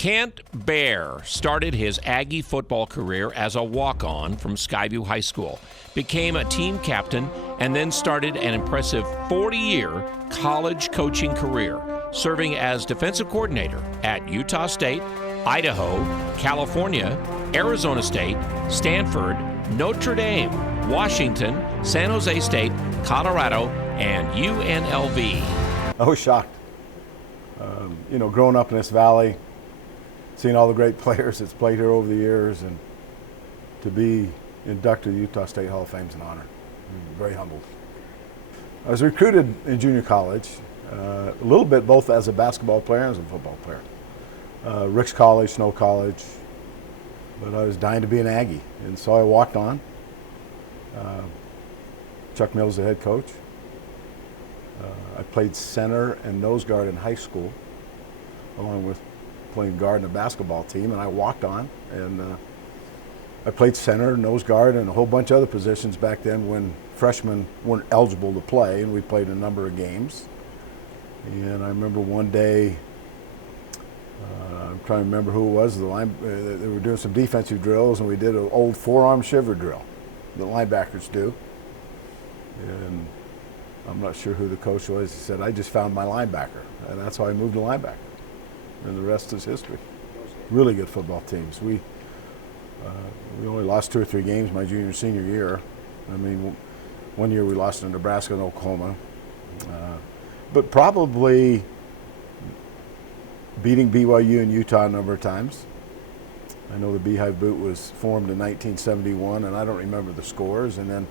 Kent Baer started his Aggie football career as a walk-on from Skyview High School, became a team captain, and then started an impressive 40-year college coaching career, serving as defensive coordinator at Utah State, Idaho, California, Arizona State, Stanford, Notre Dame, Washington, San José State, Colorado, and UNLV. I was shocked. Growing up in this valley, seeing all the great players that's played here over the years, and to be inducted to the Utah State Hall of Fame is an honor. I'm very humbled. I was recruited in junior college, a little bit both as a basketball player and as a football player. Rick's College, Snow College, but I was dying to be an Aggie, and so I walked on. Chuck Mills, the head coach. I played center and nose guard in high school, along with playing guard in a basketball team, and I walked on, and I played center, nose guard, and a whole bunch of other positions back then when freshmen weren't eligible to play, and we played a number of games. And I remember one day, I'm trying to remember who it was, they were doing some defensive drills, and we did an old forearm shiver drill that linebackers do. And I'm not sure who the coach was. He said, I just found my linebacker, and that's how I moved to linebacker. And the rest is history. Really good football teams. We only lost 2 or 3 games my junior and senior year. I mean, one year we lost to Nebraska and Oklahoma. But probably beating BYU and Utah a number of times. I know the Beehive Boot was formed in 1971, and I don't remember the scores. And then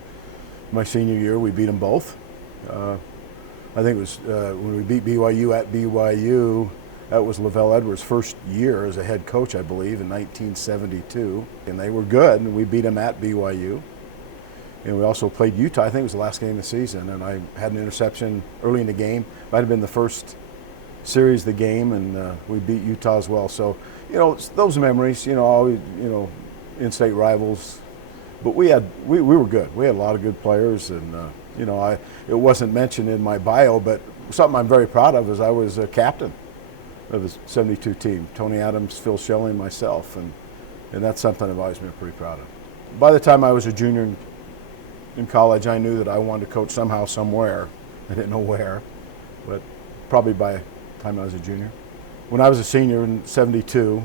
my senior year, we beat them both. I think it was when we beat BYU at BYU, that was Lavelle Edwards' first year as a head coach, I believe, in 1972. And they were good, and we beat them at BYU. And we also played Utah. I think it was the last game of the season, and I had an interception early in the game. Might have been the first series of the game, and we beat Utah as well. So, those memories, always, in-state rivals. But we were good. We had a lot of good players, and it wasn't mentioned in my bio, but something I'm very proud of is I was a captain of the 72 team. Tony Adams, Phil Shelley, and myself, and that's something I've always been pretty proud of. By the time I was a junior in college, I knew that I wanted to coach somehow, somewhere. I didn't know where, but probably by the time I was a junior. When I was a senior in 72,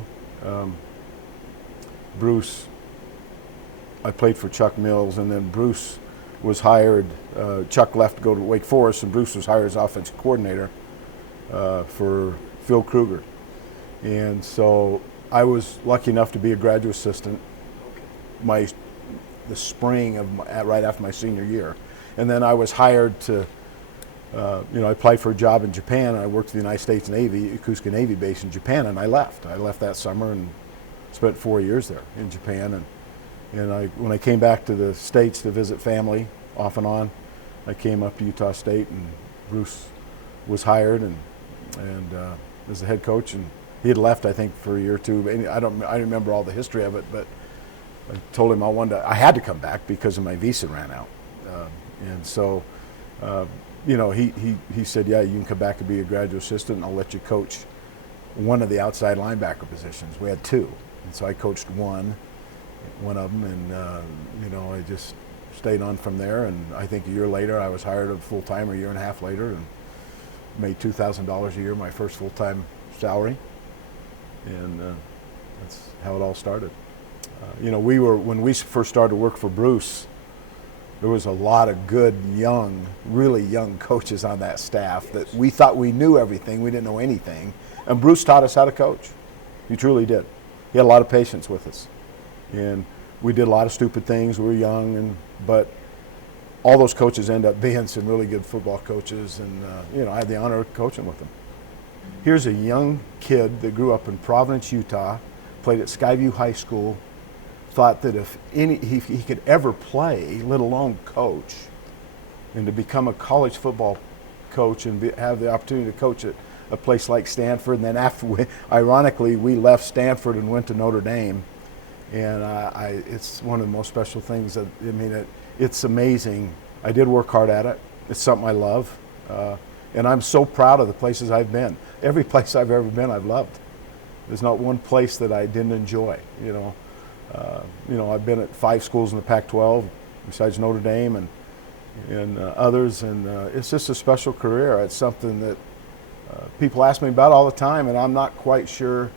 I played for Chuck Mills, and then Bruce was hired. Chuck left to go to Wake Forest, and Bruce was hired as offensive coordinator for Phil Kruger. And so I was lucky enough to be a graduate assistant the spring of right after my senior year. And then I was hired to, I applied for a job in Japan. I worked for the United States Navy, Yokosuka Naval Base in Japan, and I left. I left that summer and spent 4 years there in Japan. And when I came back to the States to visit family off and on, I came up to Utah State, and Bruce was hired and as the head coach, and he had left, I think, for a year or two. I don't remember all the history of it, but I told him I had to come back because of my visa ran out. And so, he said, yeah, you can come back and be a graduate assistant, and I'll let you coach one of the outside linebacker positions. We had 2, and so I coached one of them, and I just stayed on from there. And I think a year later, I was hired a full-time, a year and a half later, and made $2,000 a year, my first full-time salary, and that's how it all started. When we first started to work for Bruce, there was a lot of good, really young coaches on that staff that we thought we knew everything. We didn't know anything. And Bruce taught us how to coach. He truly did. He had a lot of patience with us. And we did a lot of stupid things. We were young, but all those coaches end up being some really good football coaches, and I had the honor of coaching with them. Here's a young kid that grew up in Providence, Utah, played at Skyview High School, thought that if he could ever play, let alone coach, and to become a college football coach and have the opportunity to coach at a place like Stanford. And then ironically, we left Stanford and went to Notre Dame. And it's one of the most special things. It's amazing. I did work hard at it. It's something I love. And I'm so proud of the places I've been. Every place I've ever been, I've loved. there's not one place that I didn't enjoy. I've been at 5 schools in the Pac-12 besides Notre Dame and others, and it's just a special career. It's something that people ask me about all the time, and I'm not quite sure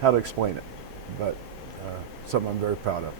how to explain it, but something I'm very proud of.